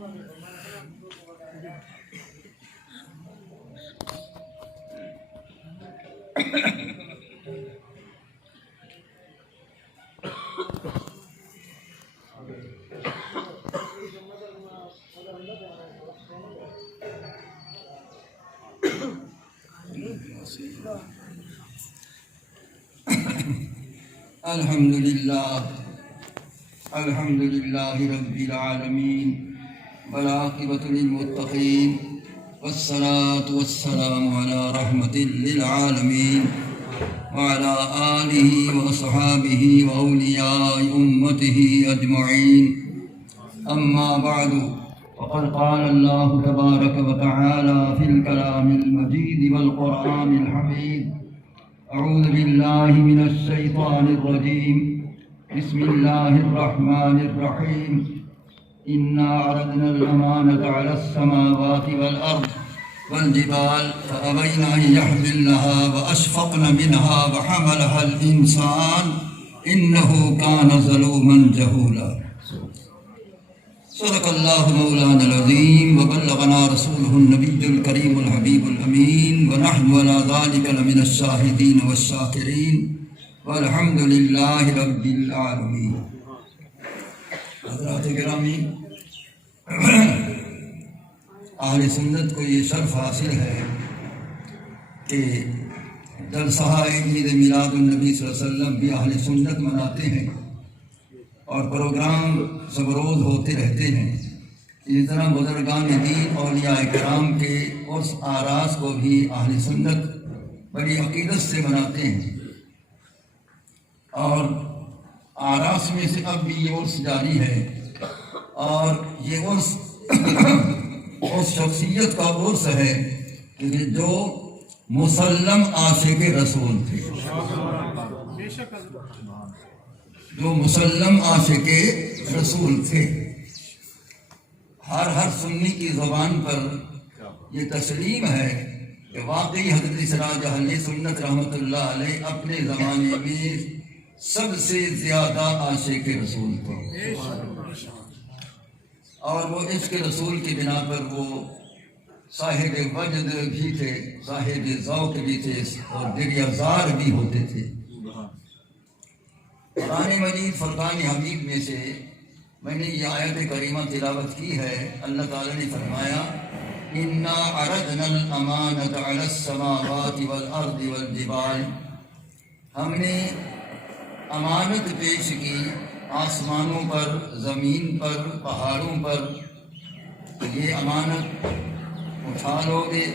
الحمد لله رب العالمين والعاقبة للمتقين والصلاة والسلام على رحمة للعالمين وعلى آله وأصحابه وأولياء أمته أجمعين. أما بعد، وقد قال الله تبارك وتعالى في الكلام المجيد والقرآن الحميد: أعوذ بالله من الشيطان الرجيم، بسم الله الرحمن الرحيم. إنا عرضنا الأمانة على السماوات والأرض والجبال فأبين أن يحملنها وأشفقن منها وحملها الإنسان إنه كان ظلوما جهولا. صدق الله مولانا العظيم وبلغنا رسوله النبي الكريم الحبيب الأمين ونحن على ذلك لمن الشاهدين والشاكرين والحمد لله رب العالمين. حضرات گرامی، اہل سنت کو یہ شرف حاصل ہے کہ جلسہ عید میلاد النبی صلی اللہ علیہ وسلم بھی اہل سنت مناتے ہیں اور پروگرام سب روز ہوتے رہتے ہیں. اسی طرح بزرگان دین اولیاء کرام کے اس آراس کو بھی اہل سنت بڑی عقیدت سے مناتے ہیں، اور آراس میں سے اب بھی یہ عرس جاری ہے، اور یہ عرس اس شخصیت کا عرس ہے کہ جو مسلم عاشق رسول تھے، جو مسلم عاشق رسول تھے. ہر سنی کی زبان پر یہ تسلیم ہے کہ واقعی حضرت سراج اہل سنت رحمۃ اللہ علیہ اپنے زمانے میں سب سے زیادہ عاشق رسول تھے، اور وہ عشق رسول کی بنا پر وہ صاحب وجد بھی تھے، صاحب ذوق بھی تھے، اور دریازار بھی ہوتے تھے. قرآن مجید فرقان حمید میں سے میں نے یہ آیت کریمہ تلاوت کی ہے. اللہ تعالیٰ نے فرمایا: اِنَّا عَرَضْنَا الْأَمَانَةَ عَلَى السَّمَاوَاتِ وَالْأَرْضِ وَالْجِبَالِ، ہم نے امانت پیش کی آسمانوں پر، زمین پر، پہاڑوں پر. یہ امانت اٹھا لو گے،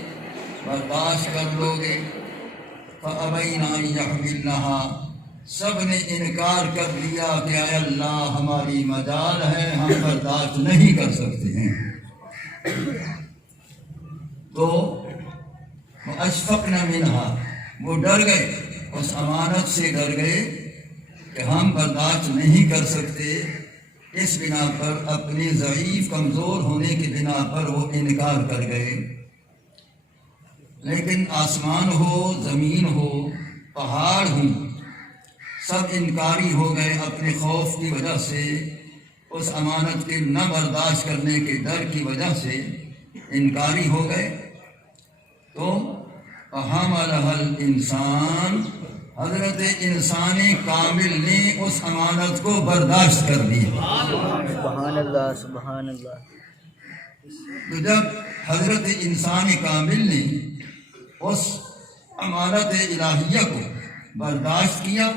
برداشت کر لو گے. فَأَبَيْنَ أَن يَحْمِلْنَهَا، سب نے انکار کر دیا کہ اے اللہ ہماری مجال ہے، ہم برداشت نہیں کر سکتے ہیں. تو وَأَشْفَقْنَ مِنْهَا، وہ ڈر گئے، اس امانت سے ڈر گئے کہ ہم برداشت نہیں کر سکتے. اس بنا پر، اپنے ضعیف کمزور ہونے کی بنا پر وہ انکار کر گئے. لیکن آسمان ہو، زمین ہو، پہاڑ ہوں، سب انکاری ہو گئے اپنے خوف کی وجہ سے، اس امانت کے نہ برداشت کرنے کے ڈر کی وجہ سے انکاری ہو گئے. تو فَحَمَلَهَا الْإِنسَانُ، حضرت انسان کامل نے اس امانت کو برداشت کر لیا. سبحان اللہ، سبحان اللہ. تو جب حضرت انسان کامل نے اس امانت الہیہ کو برداشت کیا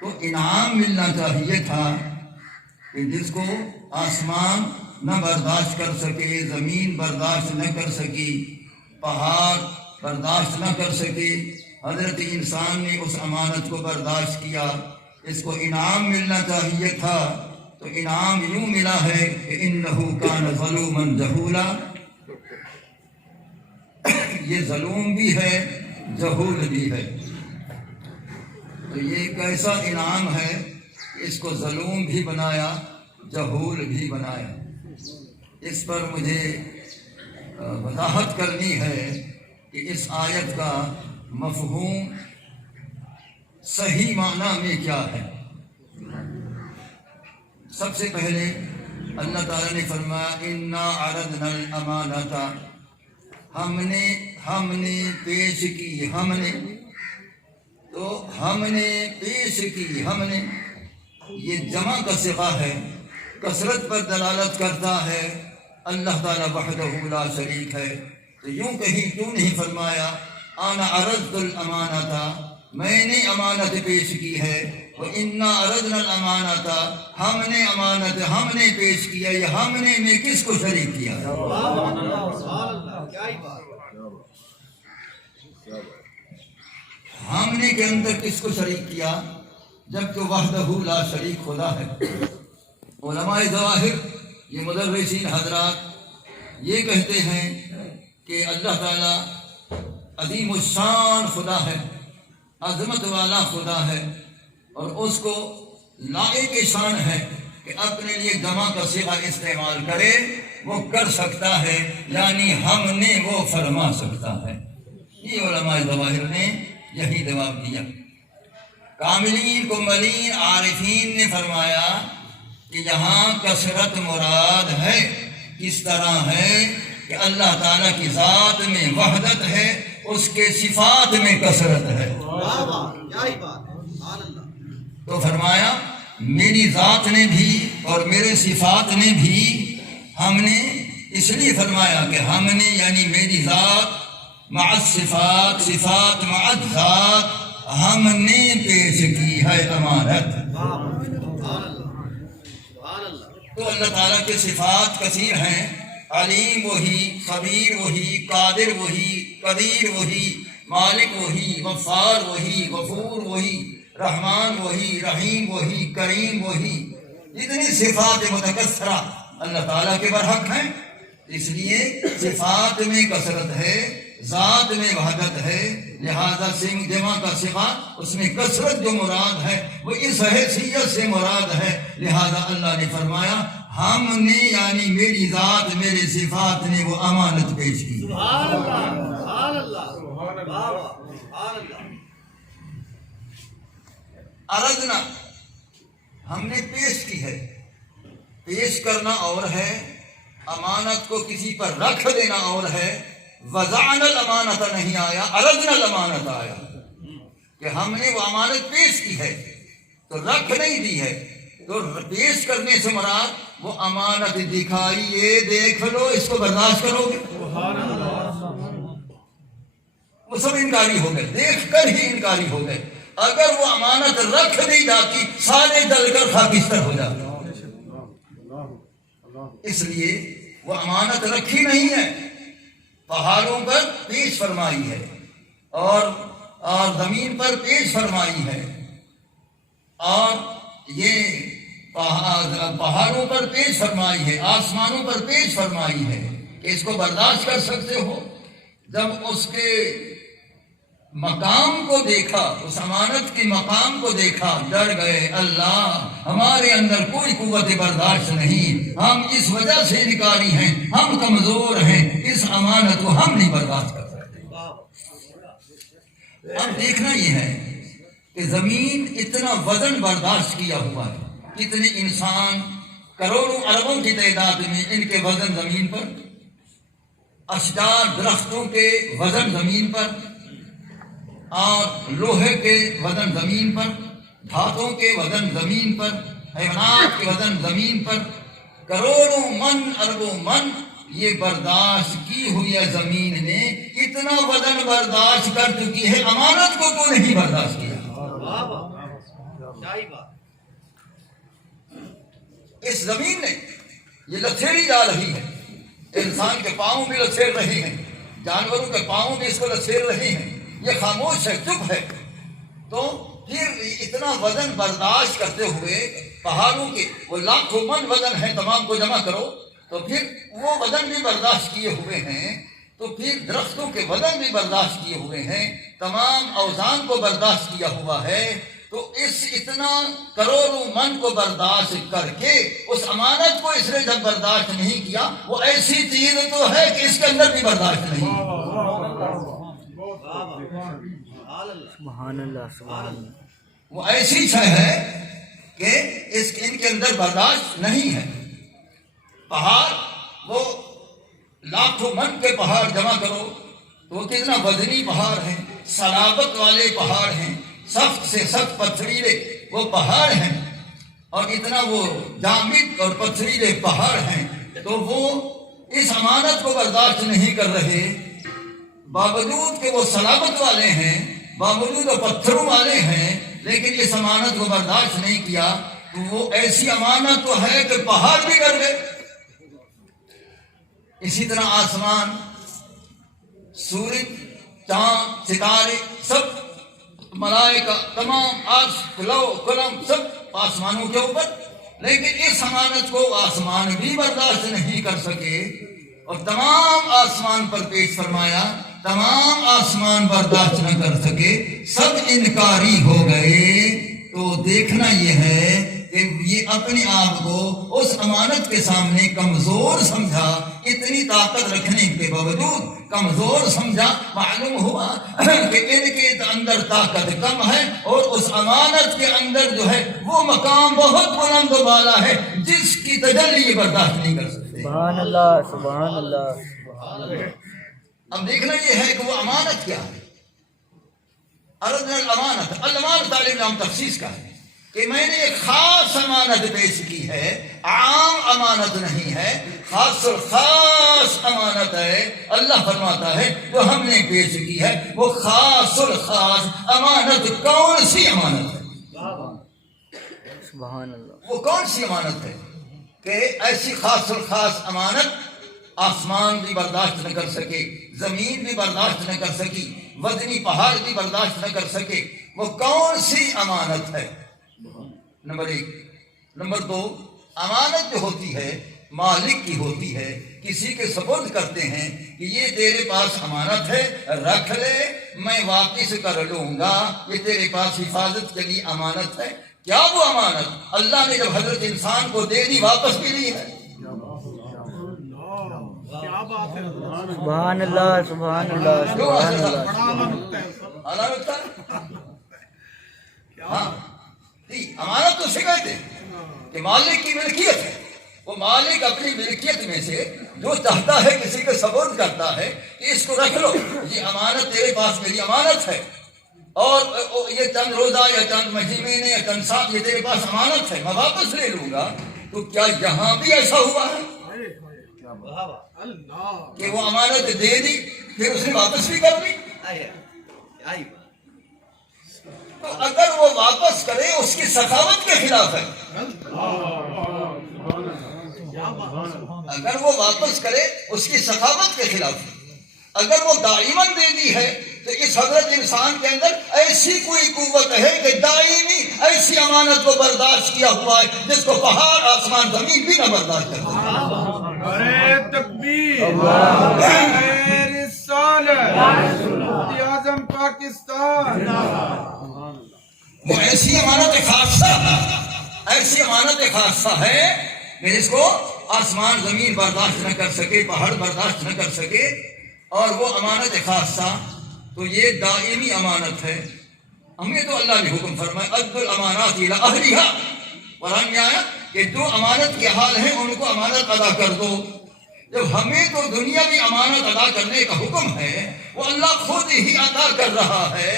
تو انعام ملنا چاہیے تھا کہ جس کو آسمان نہ برداشت کر سکے، زمین برداشت نہ کر سکی، پہاڑ برداشت نہ کر سکے، حضرت انسان نے اس امانت کو برداشت کیا. اس کو انعام ملنا چاہیے تھا، تو انعام یوں ملا ہے کہ انہ کان ظلوما جہولا. یہ ظلوم بھی ہے، جہول بھی ہے. تو یہ ایک ایسا انعام ہے کہ اس کو ظلوم بھی بنایا، جہول بھی بنایا. اس پر مجھے وضاحت کرنی ہے کہ اس آیت کا مفہوم صحیح معنی میں کیا ہے. سب سے پہلے اللہ تعالیٰ نے فرمایا انا عرضنا الامانۃ، ہم نے پیش کی، ہم نے پیش کی، ہم نے، یہ جمع کا صیغہ ہے، کثرت پر دلالت کرتا ہے، اللہ تعالیٰ وحدہ لا شریک ہے۔ تو یوں کہیں کیوں نہیں فرمایا انا عرضت الامانۃ، میں نے امانت پیش کی ہے، وَإِنَّا عَرَضْنَا الْأَمَانَةَ، ہم نے پیش کیا، یہ ہم نے میں کس کو شریک کیا؟ ہم نے کے اندر کس کو شریک کیا جبکہ وحدہ لا شریک خدا ہے۔ علماء ظواہر، یہ مدرسین حضرات یہ کہتے ہیں کہ اللہ تعالیٰ عظیم الشان خدا ہے، عظمت والا خدا ہے، اور اس کو لائق شان ہے کہ اپنے لیے جمع کا صیغہ استعمال کرے، وہ کر سکتا ہے، یعنی ہم نے وہ فرما سکتا ہے۔ یہ علماء ظواہر نے یہی جواب دیا۔ کاملین کملین عارفین نے فرمایا کہ یہاں کثرت مراد ہے، کس طرح ہے کہ اللہ تعالیٰ کی ذات میں وحدت ہے، اس کے صفات میں کثرت ہے۔ تو فرمایا میری ذات نے بھی اور میرے صفات نے بھی، ہم نے اس لیے فرمایا کہ ہم نے یعنی میری ذات مع الصفات، صفات مع الذات، ہم نے پیش کی ہے امانت۔ تو اللہ تعالیٰ کے صفات کثیر ہیں، علیم وہی، خبیر وہی، قادر وہی، قدیر وہی، مالک وہی، غفار وہی، غفور وہی، رحمان وہی، رحیم وہی، کریم وہی، اتنی صفات متکثرہ اللہ تعالیٰ کے برحق ہیں۔ اس لیے صفات میں کثرت ہے، ذات میں وحدت ہے، لہذا جمع کا صیغہ اس میں کثرت جو مراد ہے وہ اس حیثیت سے مراد ہے، لہذا اللہ نے فرمایا ہم نے یعنی میری ذات، میرے صفات نے وہ امانت پیش کی۔ عرضنا، ہم نے پیش کی ہے، پیش کرنا اور ہے، امانت کو کسی پر رکھ دینا اور ہے۔ وضعنا الامانت نہیں آیا، عرضنا الامانت آیا کہ ہم نے وہ امانت پیش کی ہے تو رکھ نہیں دی ہے۔ تو پیش کرنے سے مراد وہ امانت دکھائی، یہ دیکھ لو، اس کو برداشت کرو گے؟ وہ سب انکاری ہو گئے، دیکھ کر ہی انکاری ہو گئے۔ اگر وہ امانت رکھ دی جاتی سارے جل کر خاکستر ہو جاتے۔ اس لیے وہ امانت رکھی نہیں ہے، پہاڑوں پر پیش فرمائی ہے اور زمین پر پیش فرمائی ہے، اور یہ پہاڑوں پر پیش فرمائی ہے، آسمانوں پر پیش فرمائی ہے کہ اس کو برداشت کر سکتے ہو۔ جب اس کے مقام کو دیکھا، اس امانت کے مقام کو دیکھا، ڈر گئے، اللہ ہمارے اندر کوئی قوت برداشت نہیں، ہم اس وجہ سے انکاری ہیں، ہم کمزور ہیں، اس امانت کو ہم نہیں برداشت کر سکتے۔ اب دیکھنا یہ ہے کہ زمین اتنا وزن برداشت کیا ہوا ہے، کتنے انسان کروڑوں اربوں کی تعداد میں ان کے وزن زمین پر، اشجار درختوں کے وزن زمین پر، اور لوہے کے وزن زمین پر، دھاتوں کے وزن زمین پر، حیوانات کے وزن زمین پر، کروڑوں من اربوں من یہ برداشت کی ہوئی ہے زمین نے، اتنا وزن برداشت کر چکی ہے، امانت کو تو نہیں برداشت کیا۔ اس زمین نے یہ لچھیڑی جا رہی ہے، انسان کے پاؤں بھی لچھیڑ رہے ہیں، جانوروں کے پاؤں بھی اس کو لچھیڑ رہے ہیں، یہ خاموش ہے، چپ ہے۔ تو پھر اتنا وزن برداشت کرتے ہوئے پہاڑوں کے وہ لاکھوں من وزن ہے، تمام کو جمع کرو تو پھر وہ وزن بھی برداشت کیے ہوئے ہیں، تو پھر درختوں کے وزن بھی برداشت کیے ہوئے ہیں، تمام اوزان کو برداشت کیا ہوا ہے۔ تو اس اتنا کروڑوں من کو برداشت کر کے اس امانت کو اس نے جب برداشت نہیں کیا، وہ ایسی چیز تو ہے کہ اس کے اندر بھی برداشت نہیں۔ سبحان اللہ، سبحان اللہ۔ وہ ایسی شے ہے کہ ان کے اندر برداشت نہیں ہے۔ پہاڑ وہ لاکھوں من کے پہاڑ جمع کرو تو وہ کتنا وزنی پہاڑ ہیں، صلابت والے پہاڑ ہیں، سخت سے سخت پتھریلے وہ پہاڑ ہیں، اور اتنا وہ جامد اور پتھریلے پہاڑ ہیں، تو وہ اس امانت کو برداشت نہیں کر رہے، باوجود کہ وہ صلابت والے ہیں، باوجود وہ پتھروں والے ہیں، لیکن اس امانت کو برداشت نہیں کیا، تو وہ ایسی امانت تو ہے کہ پہاڑ بھی ڈر گئے۔ اسی طرح آسمان، سورج، چاند، ستارے، سب ملائکہ، تمام عرش، لو قلم، سب آسمانوں کے اوپر، لیکن اس امانت کو آسمان بھی برداشت نہیں کر سکے، اور تمام آسمان پر پیش فرمایا، تمام آسمان برداشت نہ کر سکے، سب انکاری ہو گئے۔ تو دیکھنا یہ ہے کہ یہ اپنے آپ کو اس امانت کے سامنے کمزور سمجھا، اتنی طاقت رکھنے کے باوجود کمزور سمجھا، معلوم ہوا کہ ان کے اندر طاقت کم ہے، اور اس امانت کے اندر جو ہے وہ مقام بہت بلند و بالا ہے جس کی تجلی برداشت نہیں کر سکتے۔ سبحان اللہ، سبحان اللہ، سبحان اللہ۔ اب دیکھنا یہ ہے کہ وہ امانت کیا ہے۔ عرضنا الامانت، الامانت تعلیم نام تخصیص کا ہے کہ میں نے ایک خاص امانت پیش کی ہے، عام امانت نہیں ہے، خاص الخاص امانت ہے۔ اللہ فرماتا ہے جو ہم نے پیش کی ہے وہ خاص الخاص امانت کون سی امانت ہے؟ سبحان اللہ۔ وہ کون سی امانت ہے کہ ایسی خاص الخاص امانت آسمان بھی برداشت نہ کر سکے، زمین بھی برداشت نہ کر سکی، وزنی پہاڑ بھی برداشت نہ کر سکے، وہ کون سی امانت ہے؟ نمبر 1۔ نمبر 2، امانت جو ہوتی ہے مالک کی ہوتی ہے، کسی کے سپرد کرتے ہیں کہ یہ تیرے پاس امانت ہے، رکھ لے، میں واپس کر لوں گا، یہ تیرے پاس حفاظت کے لیے امانت ہے۔ کیا وہ امانت اللہ نے جب حضرت انسان کو دے دی واپس بھی لی ہے؟ سبحان اللہ، سبحان اللہ، سبحان اللہ۔ امانت تو اسے کہتے ہیں کہ مالک کی ملکیت ہے، وہ مالک اپنی ملکیت میں سے جو چاہتا ہے کسی کے سپرد کرتا ہے کہ اس کو رکھ لو، یہ امانت تیرے پاس میری امانت ہے، اور یہ چند روزہ یا چند مہینے یا چند سال یہ تیرے پاس امانت ہے، میں واپس لے لوں گا۔ تو کیا یہاں بھی ایسا ہوا ہے کہ وہ امانت دے دی پھر اسے واپس بھی کر دی؟ تو اگر وہ واپس کرے اس کی سخاوت کے خلاف ہے، اگر وہ واپس کرے اس کی سخاوت کے خلاف ہے۔ اگر وہ دائماً دے دی ہے تو اس حضرت انسان کے اندر ایسی کوئی قوت ہے کہ دائمی ایسی امانت کو برداشت کیا ہوا ہے جس کو پہاڑ، آسمان، زمین بھی نہ برداشت کرتے۔ ارے تکبیر، اے رسالت، مفتی اعظم پاکستان۔ وہ ایسی امانت خاصہ، ایسی امانت خاصہ ہے کہ جس کو آسمان زمین برداشت نہ کر سکے، پہاڑ برداشت نہ کر سکے، اور وہ امانت خاصہ تو یہ دائمی امانت ہے۔ ہمیں تو اللہ نے حکم فرمایا ادوا الامانات الی اہلھا، قرآن میں آیا کہ جو امانت کے حال ہیں ان کو امانت ادا کر دو۔ جب ہمیں تو دنیاوی امانت ادا کرنے کا حکم ہے، وہ اللہ خود ہی ادا کر رہا ہے،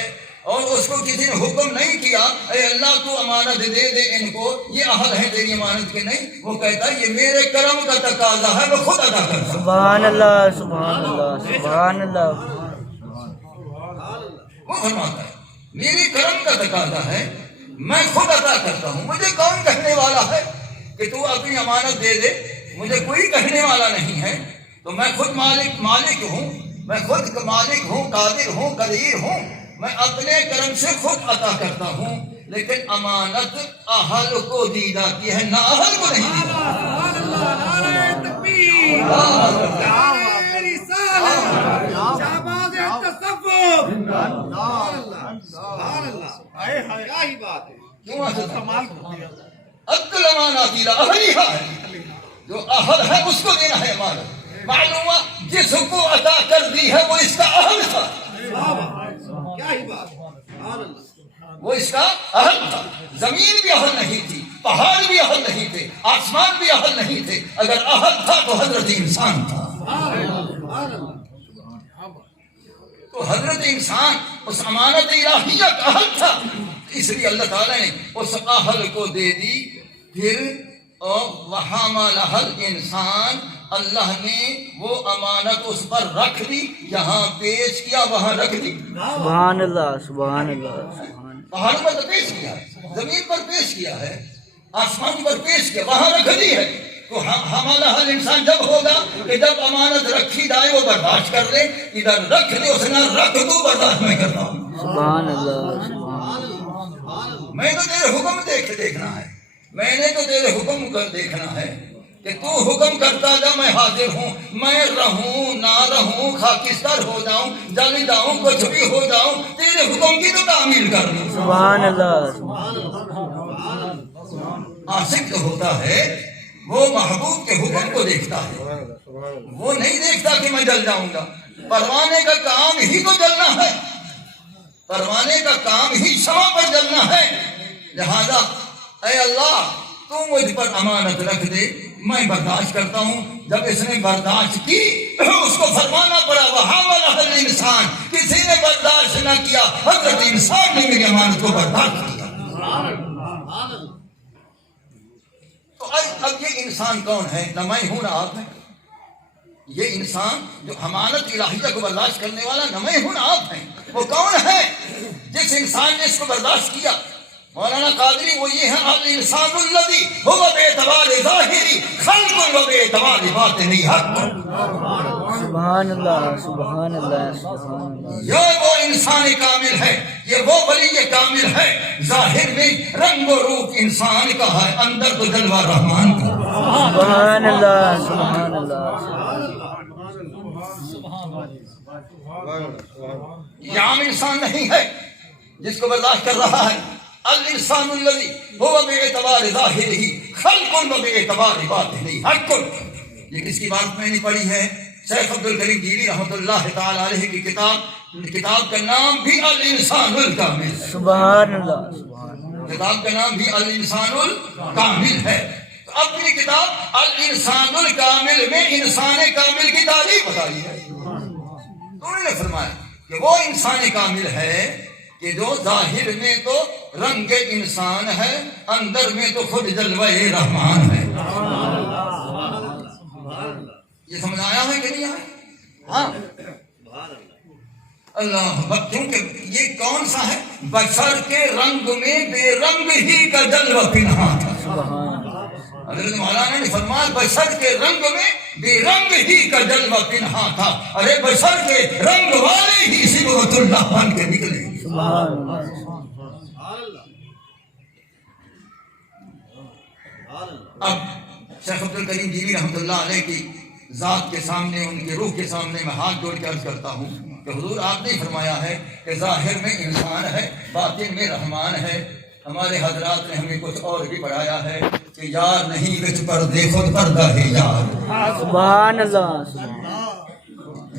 اور اس کو کسی نے حکم نہیں کیا اے اللہ تو امانت دے دے ان کو، یہ اہل ہے تیری امانت کے، نہیں، وہ کہتا ہے یہ میرے کرم کا تقاضا ہے، میں خود ادا کرتا ہوں۔ سبحان اللہ، سبحان اللہ، سبحان اللہ۔ وہ فرماتا ہے میرے کرم کا تقاضا ہے، میں خود ادا کرتا ہوں، مجھے کون کہنے والا ہے کہ تو اپنی امانت دے دے، مجھے کوئی کہنے والا نہیں ہے، تو میں خود مالک ہوں، میں خود مالک ہوں، قادر ہوں، قدیر ہوں، میں اپنے کرم سے خود عطا کرتا ہوں، لیکن امانت اہل کو دی جاتی ہے، نہ اہل کو نہیں دی جاتی۔ عد الامانات الی اہلھا ہے، جو اہل ہے اس کو دینا ہے امانت۔ معلوم ہوا جس کو عطا کر دی ہے وہ اس کا اہل تھا، وہ اس کا اہل تھا۔ زمین بھی اہل نہیں تھی، پہاڑ بھی اہل نہیں تھے، آسمان بھی اہل نہیں تھے، اگر اہل تھا تو حضرت انسان تھا۔ تو حضرت انسان اس امانت الہیہ کا اہل تھا، اس لیے اللہ تعالیٰ نے اس اہل کو دے دی۔ پھر وَحَمَلَهَا الْإِنسان، اللہ نے وہ امانت اس پر رکھ دی، یہاں پیش کیا وہاں رکھ دی۔ سبحان اللہ، سبحان اللہ، سبحان پہاڑوں پر تو پیش کیا ہے، زمین پر پیش کیا ہے، آسمان پر پیش کیا، وہاں رکھ دی ہے۔ تو ہمارا حل انسان جب ہوگا کہ جب امانت رکھی جائے وہ برداشت کر لے، ادھر رکھ دے اس نے رکھ دو، برداشت میں کرتا ہوں۔ سبحان اللہ، سبحان میں تو تیرے حکم دیکھنا ہے، میں نے تو تیرے حکم کر دیکھنا ہے کہ تو حکم کرتا جا، میں حاضر ہوں، میں رہوں نہ رہوں، خاکستر ہو جاؤں، جل جاؤں، کچھ بھی ہو جاؤں، تیرے حکم کی تو تعمیل کر دوں۔ سبحان اللہ۔ عاشق جو ہوتا ہے وہ محبوب کے حکم کو دیکھتا ہے، وہ نہیں دیکھتا کہ میں جل جاؤں گا۔ پروانے کا کام ہی تو جلنا ہے، پروانے کا کام ہی شمع پر جلنا ہے۔ لہذا اے اللہ تو مجھ پر امانت رکھ دے، میں برداشت کرتا ہوں۔ جب اس نے برداشت کی اس کو فرمانا پڑا وَحَمَلَهَا الْإِنسان، کسی نے برداشت نہ کیا، حضرت انسان نے میری امانت کو برداشت کیا۔ تو اب یہ انسان کون ہے؟ نہ میں ہوں نہ آپ ہیں۔ یہ انسان جو امانت الہیہ کو برداشت کرنے والا نہ میں ہوں نہ آپ ہیں، وہ کون ہے جس انسان نے اس کو برداشت کیا؟ مولانا قادری وہ یہ ہے الانسان الذی هو باعتبار ظاہری خلق و باعتبار باطنی حق۔ سبحان اللہ، سبحان اللہ، سبحان اللہ۔ یہ وہ انسان کامل ہے، یہ وہ ولی کامل ہے، ظاہر میں رنگ و روپ انسان کا ہے، اندر تو جلوہ رحمان کا۔ سبحان اللہ، سبحان اللہ۔ یہ عام انسان نہیں ہے جس کو برداشت کر رہا ہے۔ الانسان الذی هو باعتبار ظاہرہ خلق و باعتبار باطنہ حق۔ یہ کس کی بات میں نے پڑھی ہے؟ شیخ عبد الکریم جیلی رحمۃ اللہ تعالی علیہ کی کتاب کا نام بھی الانسان الکامل ہے۔ سبحان اللہ، سبحان اللہ۔ کتاب کا نام بھی الانسان الکامل ہے۔ تو اپنی کتاب الانسان الکامل میں انسان کامل کی تعریف بتائی ہے۔ تو انہوں نے فرمایا کہ وہ انسان کامل ہے کہ جو ظاہر میں تو رنگ انسان ہے، اندر میں تو خود جلوہ رحمان ہے۔ یہ سمجھ آیا ہے کہ نہیں آیا؟ ہاں اللہ، کیونکہ یہ کون سا ہے؟ بشر کے رنگ میں بے رنگ ہی کا جلوہ پنہا تھا۔ حضرت مولانا نے فرمایا بشر کے رنگ میں بے رنگ ہی کا جلوہ پنہا تھا، ارے بشر کے رنگ والے ہی صبغۃ اللہ بن کے نکلے۔ سبحان اللہ۔ اب شیخ عبد الکریم جیلی رحمۃ اللہ علیہ کی ذات کے سامنے، ان کی روح کے سامنے میں ہاتھ جوڑ کے عرض کرتا ہوں کہ حضور آپ نے فرمایا ہے کہ ظاہر میں انسان ہے، باطن میں رحمان ہے۔ ہمارے حضرات نے ہمیں کچھ اور بھی پڑھایا ہے کہ یار نہیں وچ پردے خود پردہ ہے یار۔ سبحان اللہ۔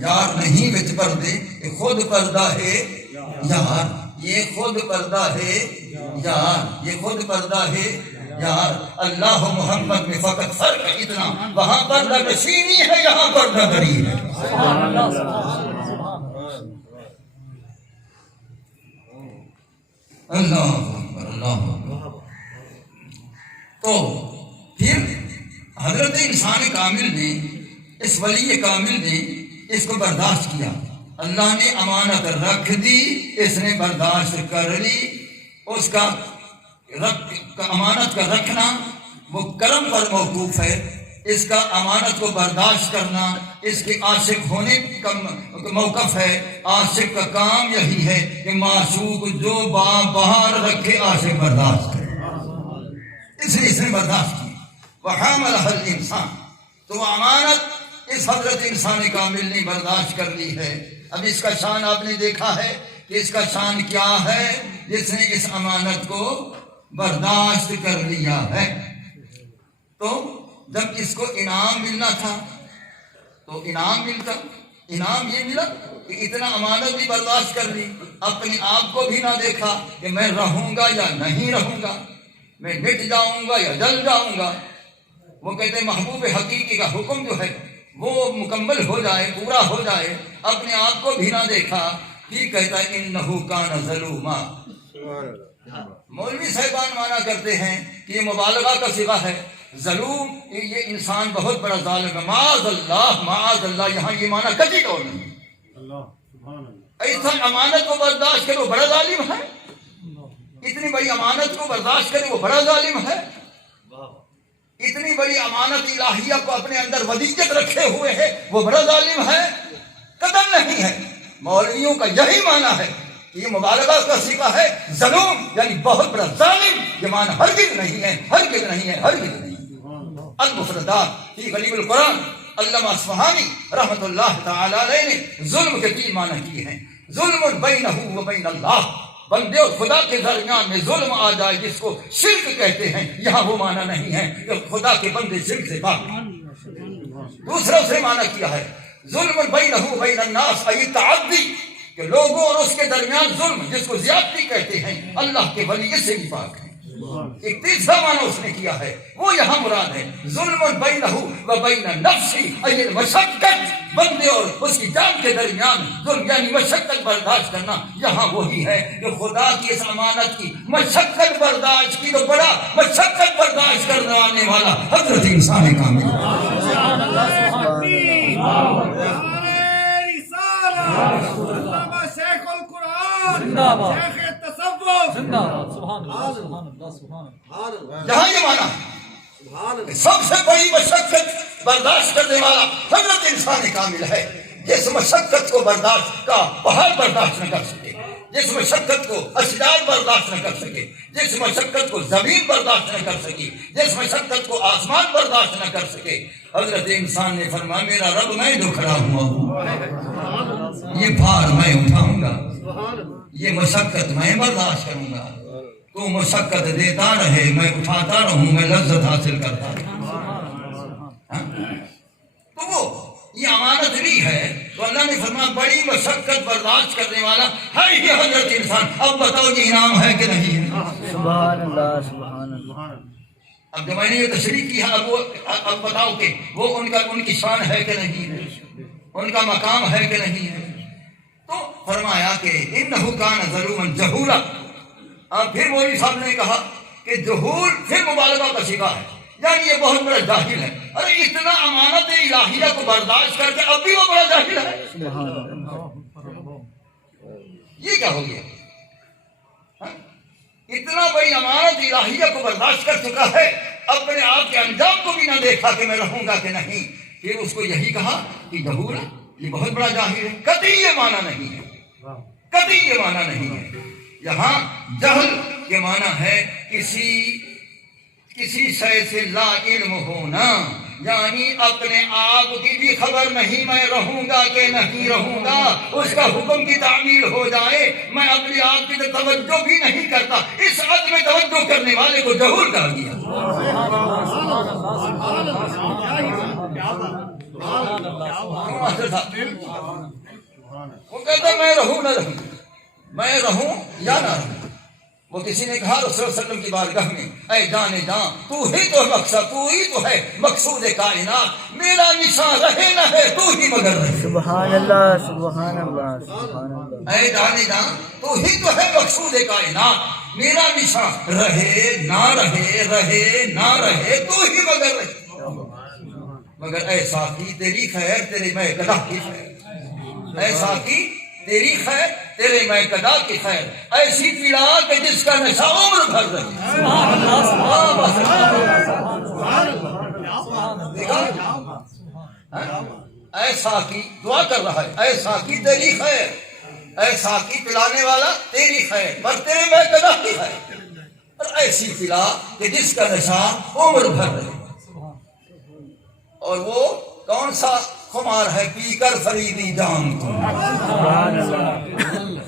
یار نہیں وچ پردے خود پردہ ہے یار، یہ خود پردہ ہے یار، یہ خود پردہ ہے یار۔ اللہ محمد میں فقط فرق اتنا، وہاں پردہ نشینی ہے، یہاں پردہ دری ہے۔ اللہ اکبر، اللہ اکبر۔ تو پھر حضرت انسان کامل نے، اس ولی کامل نے اس کو برداشت کیا، اللہ نے امانت رکھ دی، اس نے برداشت کر لی۔ اس کا امانت کا رکھنا وہ کرم پر موقوف ہے، اس کا امانت کو برداشت کرنا اس کے عاشق ہونے کا موقف ہے۔ عاشق کا کام یہی ہے کہ معشوق جو بہار رکھے عاشق برداشت کرے، اس لیے اس نے برداشت کی۔ وَحَمَلَهَا الْإِنسان، تو امانت اس حضرت انسان کامل نے برداشت کر لی ہے۔ اب اس کا شان آپ نے دیکھا ہے کہ اس کا شان کیا ہے، جس نے اس امانت کو برداشت کر لیا ہے۔ تو جب اس کو انعام ملنا تھا تو انعام ملتا، انعام یہ ملا کہ اتنا امانت بھی برداشت کر لی، اپنے آپ کو بھی نہ دیکھا کہ میں رہوں گا یا نہیں رہوں گا، میں مٹ جاؤں گا یا جل جاؤں گا. وہ کہتے ہیں محبوب حقیقی کا حکم جو ہے وہ مکمل ہو جائے, پورا ہو جائے, اپنے آپ کو بھی نہ دیکھا, پھر کہتا ہے انہو کان ظلوما. مولوی صاحبان مانا کرتے ہیں کہ یہ مبالغہ کا صیغہ ہے. ظلوم یہ انسان بہت بڑا ظالم ہے. معاذ اللہ, یہاں یہ مانا کبھی طور نہیں. ایسا امانت کو برداشت کرے وہ بڑا ظالم ہے, اتنی بڑی امانت کو برداشت کرے وہ بڑا ظالم ہے, اتنی بڑی امانت الہیہ کو اپنے اندر ودیعت رکھے ہوئے ہے وہ بڑا ظالم ہے, قدم نہیں ہے. مولویوں کا یہی معنی ہے کہ یہ مبالغہ کا صیغہ ہے. ظلم یعنی بہت بڑا ظالم, یہ معنی ہرگز نہیں ہے, ہرگز نہیں ہے, ہرگز نہیں. المفردات فی غریب القرآن, علامہ اصفہانی رحمۃ اللہ تعالی علیہ نے ظلم کے 3 معنی کیے ہیں. ظلم بینہ و بین اللہ, بندے اور خدا کے درمیان میں ظلم آ جائے جس کو شرک کہتے ہیں, یہاں وہ معنی نہیں ہے کہ خدا کے بندے شرک سے پاک. دوسرا اسے معنی کیا ہے ظلم بینہ و بین الناس, ای تعدی, کہ لوگوں اور اس کے درمیان ظلم جس کو زیادتی کہتے ہیں, اللہ کے ولی اس سے بھی پاک ہیں. ایک تیسرا معنی اس نے کیا ہے وہ یہاں مراد ہے ظلم بینہ و بین نفسی, ای مشقت, بندے اور اس کی جان کے درمیان ظلم یعنی مشقت برداشت کرنا. یہاں وہی ہے کہ خدا کی اس امانت کی مشقت برداشت کی تو بڑا مشقت برداشت کرنے آنے والا حضرت انسان کامل. شیخ القرآن, شیخ تصوف, یہاں یہ معنی سب سے بڑی مشقت برداشت کرنے والا حضرت انسان کامل ہے. جس مشقت کو برداشت کا پہاڑ برداشت نہ کر سکے, جس مشقت کو اشجار برداشت نہ کر سکے, جس مشقت کو زمین برداشت نہ کر سکی, جس مشقت کو آسمان برداشت نہ کر سکے, حضرت انسان نے فرمایا میرا رب میں جو کھڑا ہوا ہوں, یہ بھار میں اٹھاؤں گا, یہ مشقت میں برداشت کروں گا. تو مشقت دیتا رہے, میں اٹھاتا رہوں, میں لذت حاصل کرتا رہوں. تو وہ یہ امانت بھی ہے. تو اللہ نے فرمایا بڑی مشقت برداشت کرنے والا ہے یہ حضرت انسان. اب بتاؤ یہ انعام ہے کہ نہیں ہے؟ سبحان اللہ, سبحان اللہ. اب جب میں نے یہ تشریح کی ہے, اب بتاؤ کہ وہ ان کی شان ہے کہ نہیں ہے, ان کا مقام ہے کہ نہیں ہے. تو فرمایا کہ انہ کان ظلوما جہولا. اب پھر مولوی صاحب نے کہا کہ جہول پھر مبالغہ کا صیغہ ہے, یعنی یہ بہت بڑا جاہل ہے. ارے اتنا امانت الہیہ کو برداشت کر کے اب بھی وہ بڑا جاہل ہے, یہ کیا ہو گیا؟ اتنا بڑی امانت الہیہ کو برداشت کر چکا ہے, اپنے آپ کے انجام کو بھی نہ دیکھا کہ میں رہوں گا کہ نہیں. پھر اس کو یہی کہا کہ جہول یہ بہت بڑا جاہل ہے. کبھی یہ معنی نہیں ہے, کبھی یہ معنی نہیں ہے. یہاں جہل کے معنی ہے کسی شے سے لا علم ہونا, یعنی اپنے آپ کی بھی خبر نہیں میں رہوں گا کہ نہیں رہوں گا, اس کا حکم کی تعمیل ہو جائے میں اپنے آپ کی توجہ بھی نہیں کرتا. اس عدم توجہ کرنے والے کو جہول کہا گیا. وہ کہتا میں رہوں نہ رہوں, میں رہوں یا نہ رہوں. وہ کسی نے کہا رسول اللہ علیہ وسلم کی بارگاہ میں اے جان جان تو ہی تو مقصد, تو ہی تو ہے مقصود کائنات, میرا نشان رہے نہ ہے تو ہی مگر رہے. سبحان اللہ, سبحان اللہ, سبحان اللہ. اے جان جان تو ہی تو ہے مقصود کائنات, میرا نشان رہے نہ رہے, رہے نہ رہے تو ہی مگر رہے. مگر اے ساقی تیری خیر تیرے میں قضا کی خیر, اے ساقی تیری خیر تیرے میں قضا کی خیر, ایسی پیڑا کہ جس کا نشہ عمر بھر رہے. اے ساقی دعا کر رہا ہے, اے ساقی تیری خیر, اے ساقی پلانے والا تیری خیر پر تیرے میں قضا کی خیر, اور ایسی پلا کہ جس کا نشہ عمر بھر رہے. اور وہ کون سا خمار ہے؟ پی کر فریدی جام تم,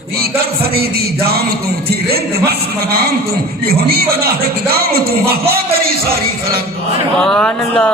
پی کر فریدی جام تم, تھی رند مست مقام تم, لہنی ودا اقدام تم, وفا کری ساری خلق. سبحان اللہ,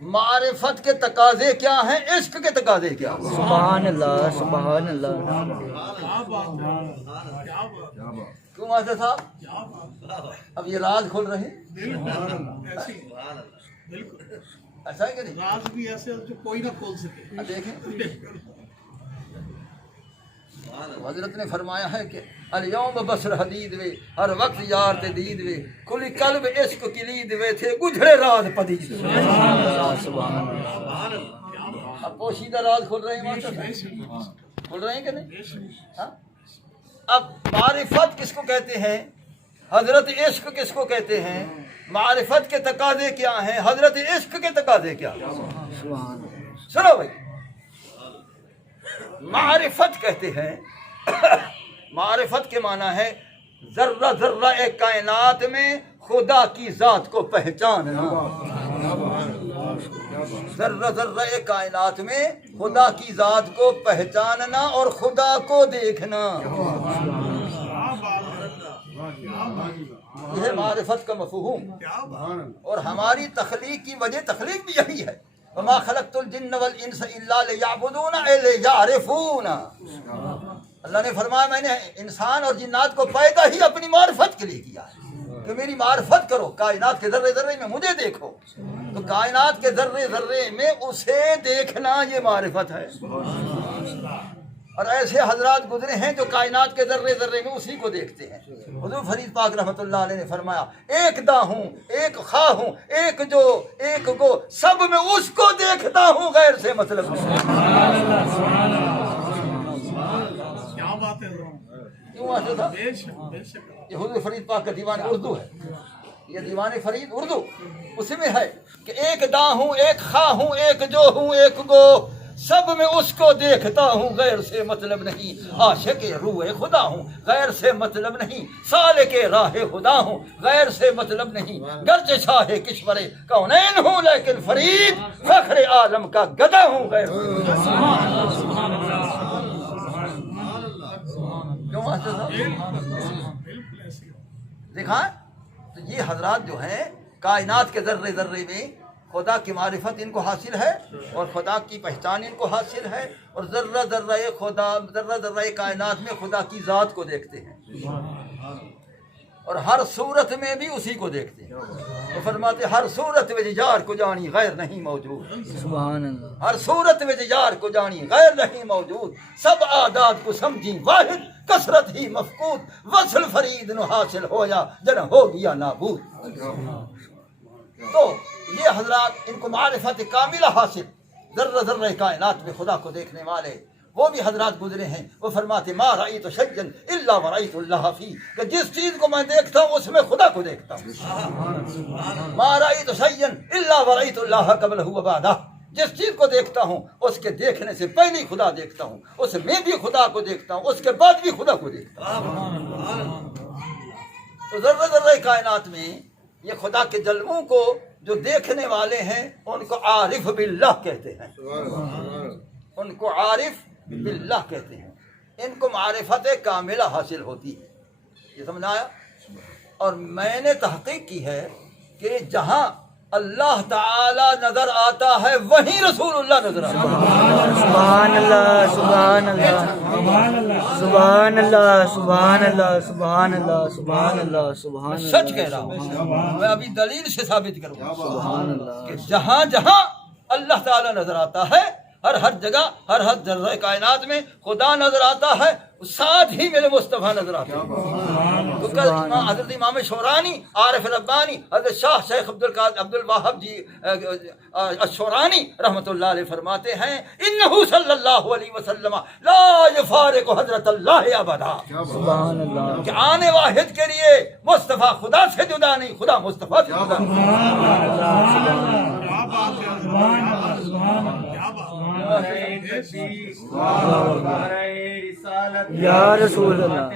معرفت کے تقاضے کیا ہیں، عشق کے تقاضے کیا ہیں؟ سبحان اللہ سبحان اللہ. کیوں ماسٹر صاحب اب یہ راز کھول رہے ہیں؟ ایسا ہے کہ نہیں؟ راز بھی ایسے جو کوئی نہ کھول سکے. دیکھیں حضرت نے فرمایا ہے کہ الیوم بصر حدید وے ہر وقت یار تے دید وے کھلی قلب عشق کلید وے تھے گجھڑے راز پدید وے. سبحان اللہ. اب پوشیدہ راز کھول رہے ہیں ماسٹر صاحب؟ کھول رہے ہیں کہ نہیں؟ ہاں؟ اب معرفت کس کو کہتے ہیں، حضرت عشق کس کو کہتے ہیں، معرفت کے تقاضے کیا ہیں، حضرت عشق کے تقاضے کیا ہیں؟ سبحان اللہ. سنو بھائی، معرفت کہتے ہیں معرفت کے معنی ہے ذرہ ذرہ ایک کائنات میں خدا کی ذات کو پہچاننا. ذرہ ذرہ ایک کائنات میں خدا کی ذات کو پہچاننا اور خدا کو دیکھنا، یہ ہے معرفت کا مفہوم. اور ہماری تخلیق کی وجہ تخلیق بھی یہی ہے، وما خلقت الجن والانس الا لیعبدون اے لیعرفون. اللہ نے فرمایا میں نے انسان اور جنات کو پیدا ہی اپنی معرفت کے لیے کیا ہے کہ میری معرفت کرو، کائنات کے ذرے ذرے میں مجھے دیکھو. تو کائنات کے ذرے ذرے میں اسے دیکھنا یہ معرفت ہے. اور ایسے حضرات گزرے ہیں جو کائنات کے ذرے ذرے میں اسی کو دیکھتے ہیں. حضور فرید پاک رحمۃ اللہ علیہ نے فرمایا ایک دا ہوں، ایک خواہ ہوں، ایک جو ایک گو، سب میں اس کو دیکھتا ہوں، غیر سے مطلب نہیں. کیا بات ہے. کیوں آتے تھا؟ بے شک بے شک. یہ حضور فرید پاک کا دیوان اردو ہے، یہ دیوان فرید اردو اسی میں ہے کہ ایک دا ہوں، ایک خواہ ہوں، ایک جو ہوں، ایک گو، سب میں اس کو دیکھتا ہوں، غیر سے مطلب نہیں. عاشق روح خدا ہوں، غیر سے مطلب نہیں. سالک راہ خدا ہوں، غیر سے مطلب نہیں. گرچہ شاہ کشور کونین ہوں لیکن فرید فخر عالم کا گدا ہوں، غیر کیوں ماسٹر صاحب؟ دیکھا تو یہ حضرات جو ہیں کائنات کے ذرے ذرے میں خدا کی معرفت ان کو حاصل ہے اور خدا کی پہچان ان کو حاصل ہے، اور ذرہ ذرہ خدا، ذرہ ذرہ کائنات میں خدا کی ذات کو دیکھتے ہیں اور ہر صورت میں بھی اسی کو دیکھتے ہیں. وہ فرماتے ہر صورت میں یار کو جانی غیر نہیں موجود. سبحان اللہ. ہر صورت میں یار کو جانی غیر نہیں موجود. سب اعداد کو سمجھی واحد، کثرت ہی مفقود. وصل فرید نو حاصل ہویا جن ہو گیا نابود. تو یہ حضرات ان کو معرفت کاملہ حاصل، ذرہ ذرہ کائنات میں خدا کو دیکھنے والے وہ بھی حضرات گزرے ہیں. وہ فرماتے ما رأیت شیئا الا ورأیت اللہ فی، کہ جس چیز کو میں دیکھتا ہوں اس میں خدا کو دیکھتا ہوں. ما رأیت شیئا الا ورأیت اللہ قبلہ و بعدہ، جس چیز کو دیکھتا ہوں اس کے دیکھنے سے پہلے خدا دیکھتا ہوں، اس میں بھی خدا کو دیکھتا ہوں، اس کے بعد بھی خدا کو دیکھتا ہوں. تو ذرہ ذرہ کائنات میں یہ خدا کے جلووں کو جو دیکھنے والے ہیں ان کو عارف باللہ کہتے ہیں. ان کو عارف باللہ کہتے ہیں. ان کو معرفت کاملہ حاصل ہوتی ہے. یہ سمجھ آیا؟ اور میں نے تحقیق کی ہے کہ جہاں اللہ تعالی نظر آتا ہے وہیں رسول اللہ نظر آتا ہے. سبحان اللہ سبحان اللہ سبحان اللہ سبحان اللہ سبحان اللہ سبحان اللہ سبحان اللہ. سچ کہہ رہا ہوں، میں ابھی دلیل سے ثابت کروں گا سبحان اللہ. کہ جہاں جہاں اللہ تعالی نظر آتا ہے، ہر جگہ ہر ذرہ کائنات میں خدا نظر آتا ہے، ساتھ ہی میرے مصطفیٰ نظر آتے ہیں. تو کل حضرت امام شورانی عارف ربانی حضرت شاہ شیخ عبد الواہب جی الشورانی رحمۃ اللہ علیہ فرماتے ہیں انہ صلی اللہ علیہ وسلم لا یفارق حضرت اللہ ابدا. سبحان اللہ. کہ آنے واحد کے لیے مصطفیٰ خدا سے جدا نہیں، خدا مصطفیٰ سے جدا نہیں. یا رسول اللہ.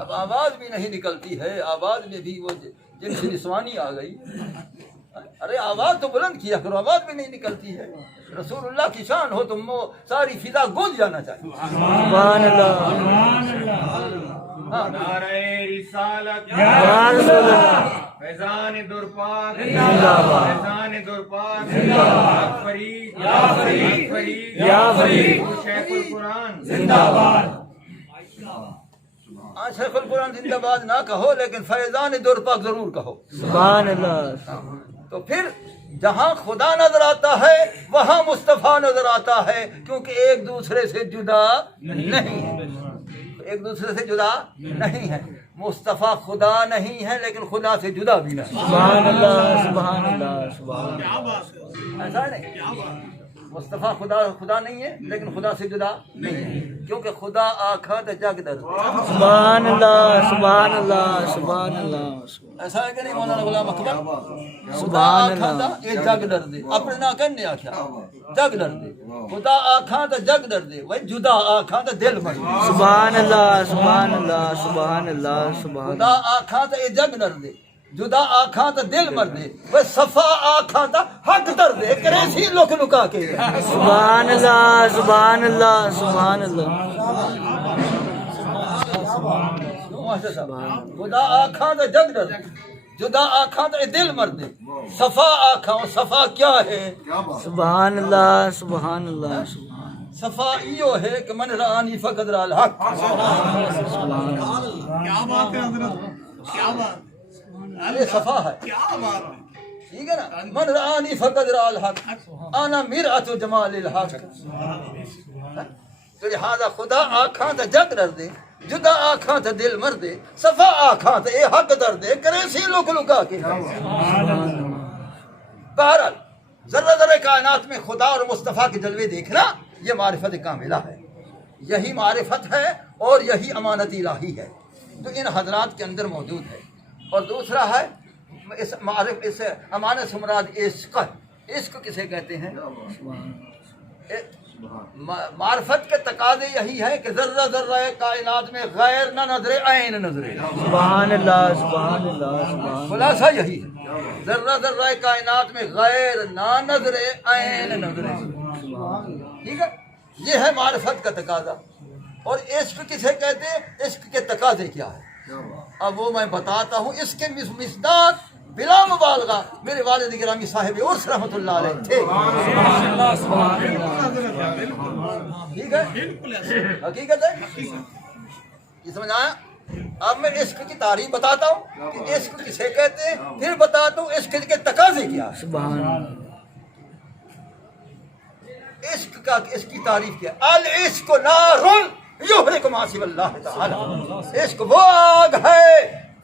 اب آواز بھی نہیں نکلتی ہے، آواز میں بھی وہ جن سے نسوانی آ گئی. ارے آواز تو بلند کیا کرو، آواز بھی نہیں نکلتی ہے. رسول اللہ کی شان ہو تم ساری فضا گونج جانا چاہیے. سبحان اللہ. نعرہ رسالت سبحان اللہ. فیضان درپاک زندہ باد. فیضان درپاک زندہ باد. فرید یا فرید فرید یا فرید. شیخ القرآن زندہ باد. شیخ القرآن زندہ باد نہ کہو لیکن فیضان درپاک ضرور کہو. سبحان اللہ. تو پھر جہاں خدا نظر آتا ہے وہاں مصطفیٰ نظر آتا ہے، کیونکہ ایک دوسرے سے جدا نہیں، ایک دوسرے سے جدا نہیں ہے. مصطفیٰ خدا نہیں ہے لیکن خدا سے جدا بھی نہیں. سبحان اللہ. سبحان اللہ. سبحان اللہ. ایسا نہیں، مصطفیٰ خدا نہیں ہے لیکن خدا سے جدا نہیں ہے، کیونکہ خدا آکھا تو جگ در. سبحان اللہ. سبحان اللہ. سبحان اللہ. ایسا ہے کہ نہیں مولانا غلام اکبر؟ خدا سبحان آکھا اللہ. تھا یہ جگ ڈر دے، اپنے نہ کہنے آکھیا جگ ڈر دے. خدا آکھا تو جگ ڈر دے، وہ جدا آکھا تو دل مر دے. سبحان اللہ. سبحان اللہ. سبحان اللہ. سبحان خدا آکھا تو یہ جگ ڈر دے، جدا آکھا تو دل مر دے، وہ صفا آکھا تو حق در دے. کریسی لک لکا کے. سبحان اللہ. سبحان اللہ. سبحان اللہ. خدا آکھا تو جگ ڈر دے، جدا آکھا تو دل مر دے. صفا آکھا، صفا کیا ہے؟ سبحان اللہ. سبحان اللہ. صفا ایو ہے کہ من رآنی فقد رأى الحق. کیا بات ہے حضرت، کیا بات، یہ صفا ہے، کیا بات ہے. ٹھیک ہے نا. من رآنی فقد رأى الحق انا مرآت جمال الحق. تو لہذا خدا آکھاں تو جگ ڈر دے، جدا آکھاں تو دل مر دے، صفا آکھاں تو اے حق در دے. کرے سی لک لکا کے. بہرحال ذرہ ذرہ کائنات میں خدا اور مصطفیٰ کے جلوے دیکھنا یہ معرفت کاملہ ہے، یہی معرفت ہے اور یہی امانت الہی ہے جو ان حضرات کے اندر موجود ہے. اور دوسرا ہے اس امانت سے مراد عشق. عشق کسے کہتے ہیں؟ معرفت کے تقاضے یہی ہے کہ ذرہ ذرہ کائنات میں غیر نہ نظرے عین نظرے. سبحان اللہ. سبحان اللہ. خلاصہ یہی ہے، ذرہ ذرہ کائنات میں غیر نہ نظرے عین نظرے. ٹھیک ہے، یہ ہے معرفت کا تقاضا. اور عشق کسے کہتے ہیں؟ عشق کے تقاضے کیا ہے اب وہ میں بتاتا ہوں. اس کے مصداق بلا مبالغہ میرے والد گرامی صاحب عرس رحمۃ اللہ علیہ تھے. ٹھیک ہے، حقیقت ہے. یہ سمجھ آیا؟ اب میں عشق کی تعریف بتاتا ہوں کہ عشق کسے کہتے ہیں، پھر بتاتا ہوں عشق کے تقاضے کیا ہے. سبحان اللہ. عشق کا اس کی تعریف کیا؟ العشق نار یحرق ما سوی اللہ تعالی. عشق وہ آگ ہے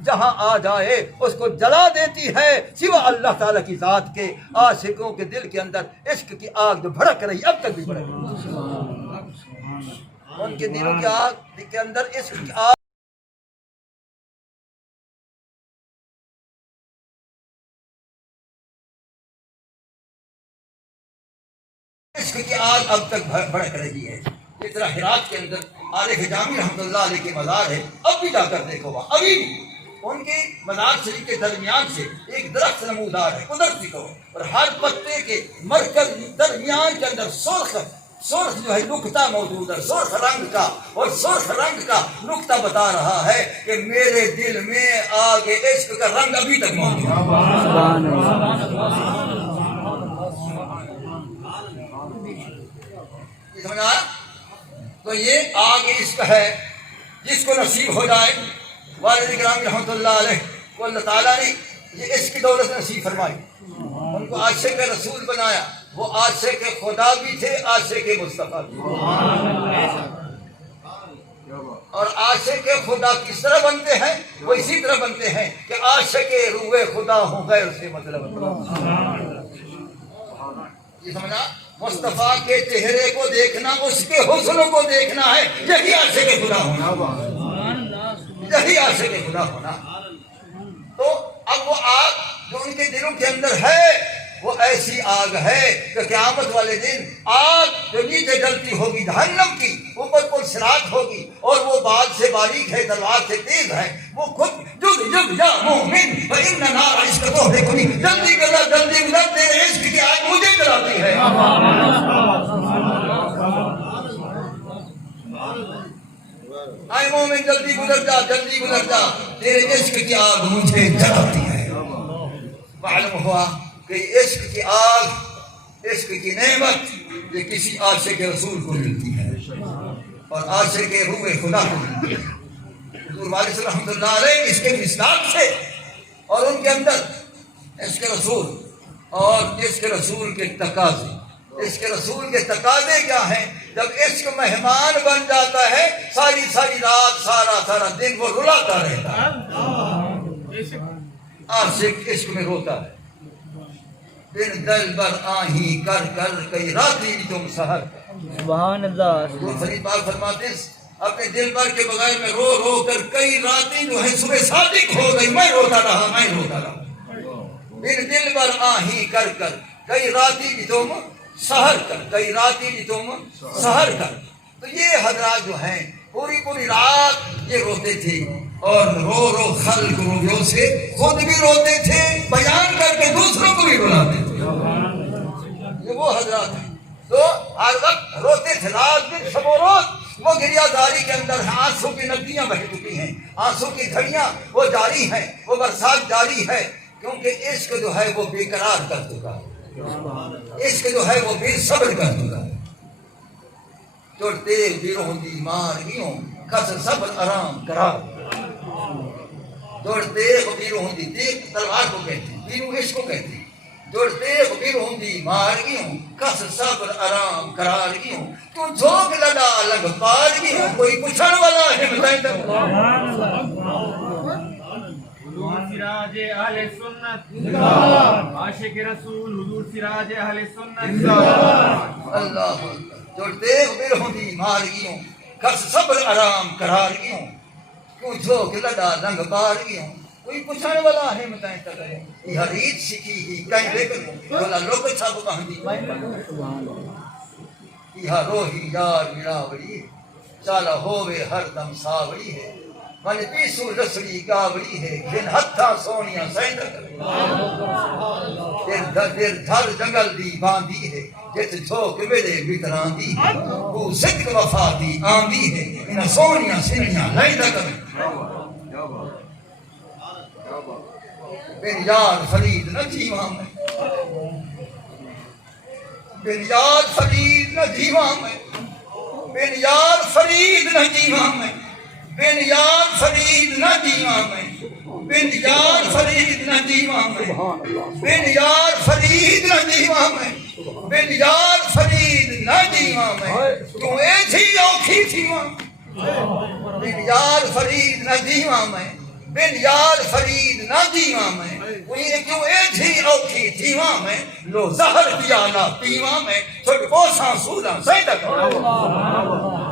جہاں آ جائے اس کو جلا دیتی ہے سوا اللہ تعالیٰ کی ذات کے. عاشقوں کے دل کے اندر عشق کی آگ جو بھڑک رہی اب تک بھی بھڑک رہی، ان کے دلوں کی آگ کے اندر عشق کی آگ عشق کی آگ اب تک بھڑک رہی ہے. اس طرح ہرات کے اندر عارف جامی رحمۃ اللہ علیہ کے مزار ہے، اب بھی جا کر دیکھو وہاں ابھی بھی ان کے مزار شریف کے درمیان سے ایک درخت نمودار ہے، ادھر دیکھو، اور ہر پتے کے مرکز درمیان کے اندر سرخ جو ہے نقطہ موجود ہے، سرخ رنگ کا. اور سرخ رنگ کا نقطہ بتا رہا ہے کہ میرے دل میں آگ عشق کا رنگ ابھی تک موجود ہے. سبحان اللہ. سمجھ آیا؟ تو یہ آگ عشق ہے جس کو نصیب ہو جائے. والد کرام رحمۃ اللہ علیہ کو اللہ تعالیٰ نے یہ عشق کی دولت نصیب فرمائی، ان کو عاشق رسول بنایا. وہ عاشق خدا بھی تھے، عاشق مصطفیٰ بھی. اور عاشق خدا کس طرح بنتے ہیں؟ وہ اسی طرح بنتے ہیں کہ عاشق روح خدا ہو غیر سے مطلب. یہ سمجھا؟ مصطفیٰ کے چہرے کو دیکھنا، اس کے حسن کو دیکھنا ہے، یہی عاشق خدا ہونا، یہی عاشق خدا ہونا. تو اب وہ آگ جو ان کے دلوں کے اندر ہے وہ ایسی آگ ہے کہ قیامت والے دن آگ جو نیچے جلتی ہوگی جہنم کی، اوپر کوئی صراط ہوگی اور وہ بال سے باریک ہے، تلوار سے تیز ہے، وہ خود جز جب یا مومن فإن نار عشق تحرقنی، جلدی گزر تیرے عشق کی آگ مجھے جلاتی ہے۔ اے مومن جلدی گزر جا، تیرے عشق کی آگ مجھے جلاتی ہے۔ معلوم ہوا کہ عشق کی آگ، عشق کی نعمت یہ کسی عاشق رسول کو ملتی ہے اور عاشق روح خدا کو ملتی ہے۔ حضور والد رحمۃ اللہ علیہ اس کے مسلات سے اور ان کے اندر عشق رسول اور عشق رسول کے تقاضے، عشق رسول کے تقاضے کیا ہیں؟ جب عشق مہمان بن جاتا ہے ساری رات سارا دن وہ رلاتا رہتا ہے۔ عاشق عشق میں روتا ہے، دن دل بر آہی کر کئی راتی تم سحر۔ سبحان اللہ، حضور فرید پاک فرماتے ہیں اپنے دل بھر کے بغیر میں رو کر کئی راتیں جو ہے صبح صادق ہو گئی، میں روتا رہا۔ دل بر آہی کر کئی راتی بھی تم سحر کر۔ تو یہ حضرات جو ہیں پوری رات یہ روتے تھے اور رو خلق رویوں سے خود بھی روتے تھے، بیان کر کے دوسروں کو بھی رلاتے تھے۔ یہ وہ حضرات ہیں تو ہر وقت روتے تھے، رات دن شب و روز وہ گریہ زاری کے اندر ہیں۔ آنسو کی ندیاں بہہ چکی ہیں، آنسو کی دھڑیاں وہ جاری ہیں، وہ برسات جاری ہے، کیونکہ عشق جو ہے وہ بے قرار کر چکا ہے، عشق جو ہے وہ بے صبر کر چکا ہے۔ چڑتے بیروں دی مارگیوں کس صبر آرام قرار، دوڑتے بیروں دی دیکھ تلوار کو کہتے ہیں، بیروں عشق کو کہتے ہیں۔ دوڑتے بیروں دی مارگیوں کس صبر آرام قرار گیوں، تو جھوک لگا لگ پار گیوں، کوئی پوچھن والا ہے بتائیں تو۔ حضور سراج اہل سنت، عاشق رسول حضور سراج اہل سنت۔ اللہ دوڑتے بیروں دی مارگیوں کس صبر آرام قرار گیوں، تو جھوک لگا لگ پار گیوں، کوئی پوچھن والا ہے بتائیں تو۔ یہ ریت سیکھی ہی کہیں لیکن بولا لوگ سب کہاں دی، یہ روحی یار ملاوڑی چالا ہووے ہر دم ساوڑی ہے، من پیسو لسڑی گاوڑی ہے، گھن ہتھا سونیاں سینڈ دیر دھر جنگل دی باندھی ہے، جت جھوک ویلے بتران دی، وہ صدق وفا دی آندی ہے، انہاں سونیاں سنیاں لائدہ کریں۔ بن یار فرید نہ جیواں میں، بن یار فرید نہ جیواں میں، بن یار فرید نہ جیواں میں، بن یار فرید نہ جیواں میں، بن یار فرید نہ جیواں میں، بن یار فرید نہ جیواں میں، بن یار فرید نہ جیواں میں، تو ایسی اوکھی تھیواں، بن یار فرید نہ جیواں میں، بن یار فرید نہ جیواں میں، انہیں کیوں ایسی اوکھی تھیواں میں، لو زہر پیالا پیواں میں، چھوٹ کو سانسولاں سیدہ کرو۔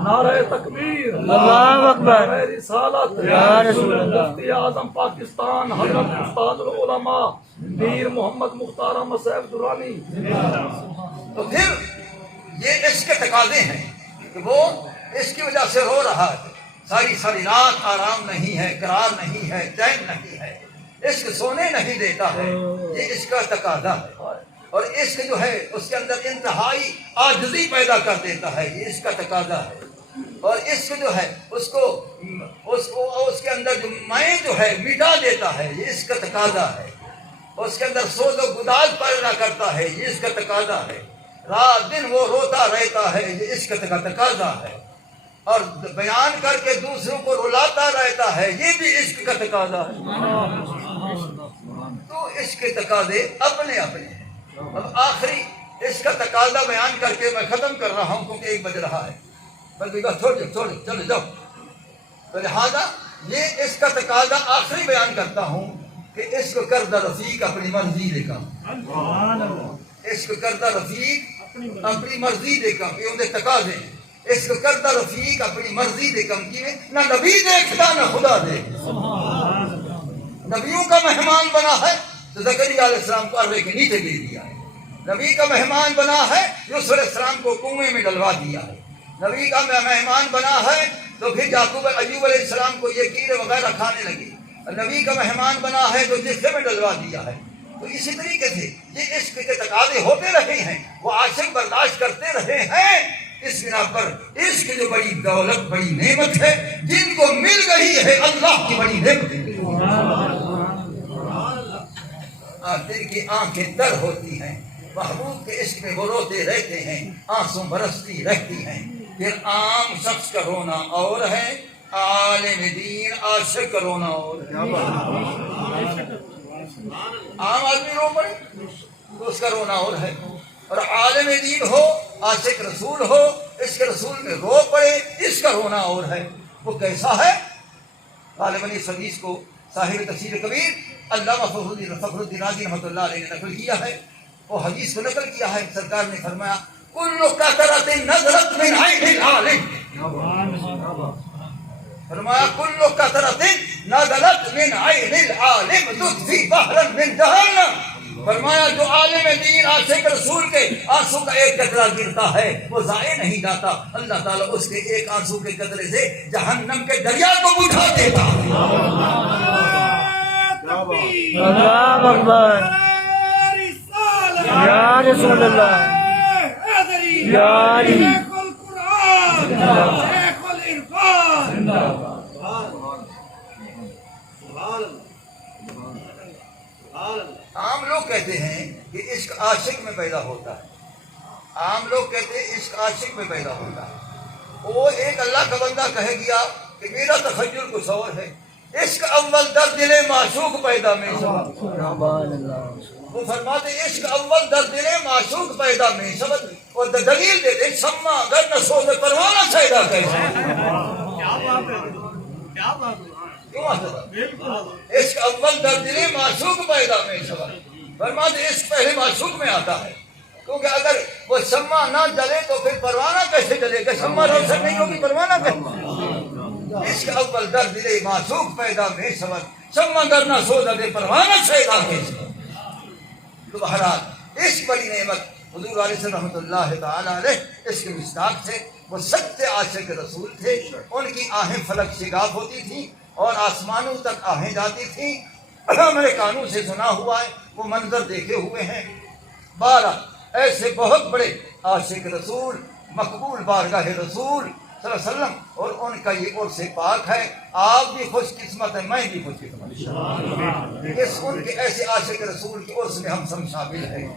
نعرہ تکبیر، اللہ اکبر، رسالت، یا رسول اللہ، مفتی اعظم پاکستان حضرت استاد العلماء میر محمد مختار احمد صاحب درانی۔ تو پھر یہ اس کے تقاضے ہیں کہ وہ اس کی وجہ سے رو رہا ہے، ساری رات آرام نہیں ہے، قرار نہیں ہے، چین نہیں ہے، عشق سونے نہیں دیتا ہے، یہ اس کا تقاضا ہے۔ اور عشق جو ہے اس کے اندر انتہائی عاجزی پیدا کر دیتا ہے، یہ اس کا تقاضا ہے۔ اور عشق جو ہے اس کے اندر جو میں جو ہے مٹا دیتا ہے، یہ اس کا تقاضا ہے۔ اس کے اندر سوز و گداز پیدا کرتا ہے، یہ اس کا تقاضا ہے۔ رات دن وہ روتا رہتا ہے، یہ عشق کا تقاضا ہے۔ اور بیان کر کے دوسروں کو رلاتا رہتا ہے، یہ بھی عشق کا تقاضا ہے۔ تو عشق کے تقاضے اپنے اپنے ہیں۔ اب آخری اس کا تقاضا بیان کر کے میں ختم کر رہا ہوں کیونکہ 1 بج رہا ہے، بلکہ چلو جاؤ۔ تو لہٰذا یہ اس کا تقاضا آخری بیان کرتا ہوں کہ عشق کردہ رفیق اپنی مرضی دے کم، عشق کردہ رفیق اپنی مرضی دے کم، یہ انہیں تقاضے ہیں۔ عشق کردہ رفیق اپنی مرضی دے کم کیے، نہ نبی دیکھتا نہ خدا دیکھتا۔ نبیوں کا مہمان بنا ہے تو زکریا علیہ السلام کو عربے کے نیچے دے دیا ہے، نبی کا مہمان بنا ہے یوسف علیہ السلام کو کنویں میں ڈلوا دیا ہے، نبی کا مہمان بنا ہے تو پھر ایوب علیہ السلام کو یہ کیڑے وغیرہ کھانے لگے، نبی کا مہمان بنا ہے تو جسے میں ڈلوا دیا ہے. تو اسی طریقے سے یہ عشق کے تقاضے ہوتے رہے ہیں, وہ عاشق برداشت کرتے رہے ہیں. اس بنا پر عشق جو بڑی دولت, بڑی نعمت ہے, جن کو مل گئی ہے اللہ کی بڑی نعمت ہے. دل کی آنکھیں تر ہوتی ہیں, محبوب کے عشق میں وہ روتے رہتے ہیں, آنسوں برستی رہتی ہیں. پھر عام شخص کا رونا اور ہے, عالم دین عاشق کا رونا اور ہے. عام آدمی رو پڑے تو اس کا رونا اور ہے, اور عالم دین ہو, عاشق رسول ہو, عشق رسول میں رو پڑے, اس کا رونا اور ہے. وہ کیسا ہے؟ غالباً اس حدیث کو صاحب تفسیر کبیر علامہ فخر الدین رازی رحمۃ اللہ علیہ نے نقل کیا ہے. وہ حدیث کو نقل کیا ہے, سرکار نے فرمایا کل قطرۃ نزلت من عین العالم, فرمایا کل قطرۃ نزلت من عین العالم تطفی بحرا من جہنم. فرمایا جو عالم دین عاشق رسول کے آنسو کا ایک قطرہ گرتا ہے وہ ضائع نہیں جاتا, اللہ تعالیٰ اس کے ایک آنسو کے قطرے سے جہنم کے دریا کو بجھا دیتا ہے. اللہ اکبر, یا رسول اللہ, یا علی. عام لوگ کہتے ہیں کہ عشق عاشق میں پیدا ہوتا ہے, عام لوگ کہتے ہیں عشق عاشق میں پیدا ہوتا ہے. وہ ایک اللہ کا بندہ کہے گیا کہ میرا تخیل کچھ اور ہے, عشق اول در دل معشوق پیدا میں سبب. وہ فرماتے عشق اول در دل معشوق پیدا میں سبب, اور دلیل دیتے شمع گر نہ سوز پروانہ پیدا کیسے. عشق اول در دل معشوق پیدا میں سبب. فرماتے عشق پہلے معشوق میں آتا ہے, کیونکہ اگر وہ شمع نہ جلے تو پھر پروانہ کیسے جلے گا, شمع روشن نہیں ہوگی پروانہ کیسے. عشق اول در دل معشوق پیدا میں سبب, شمع گر نہ سوز پروانہ پیدا کیسے. تو بہرحال عشق بڑی نعمت. حضور علیہ السلام رحمۃ اللہ تعالیٰ علیہ اس کے مصداق تھے, وہ سچے عاشق رسول تھے. ان کی آہیں فلک شگاف ہوتی تھیں اور آسمانوں تک آہیں جاتی تھیں. میں نے کانوں سے سنا ہوا ہے, وہ منظر دیکھے ہوئے ہیں. 12 ایسے بہت بڑے عاشق رسول, مقبول بارگاہ رسول صلی اللہ علیہ وسلم, اور ان کا یہ عرص پاک ہے. آپ بھی خوش قسمت ہیں, میں بھی خوش قسمت. اس ان کے ایسے عاشق رسول کے عرص میں ہم سب شامل ہیں.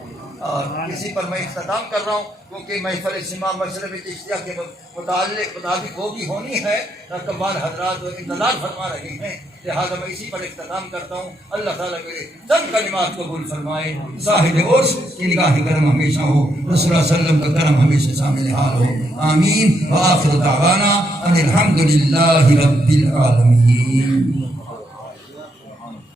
اور اسی پر میں اختتام کر رہا ہوں, کیونکہ محفل سما مشرب چشتیہ کے مطابق وہ بھی ہونی ہے. رقبال حضرات وہ انتظار فرما رہے ہیں, لہٰذا میں اسی پر اختتام کرتا ہوں. اللہ تعالیٰ میرے چند کلمات قبول فرمائے. صاحب عرس کی نگاہ کرم ہمیشہ ہو, رسول اللہ صلی اللہ علیہ وسلم کا کرم ہمیشہ شامل حال ہو. آمین. وآخر دعوانا ان الحمد للہ رب العالمین.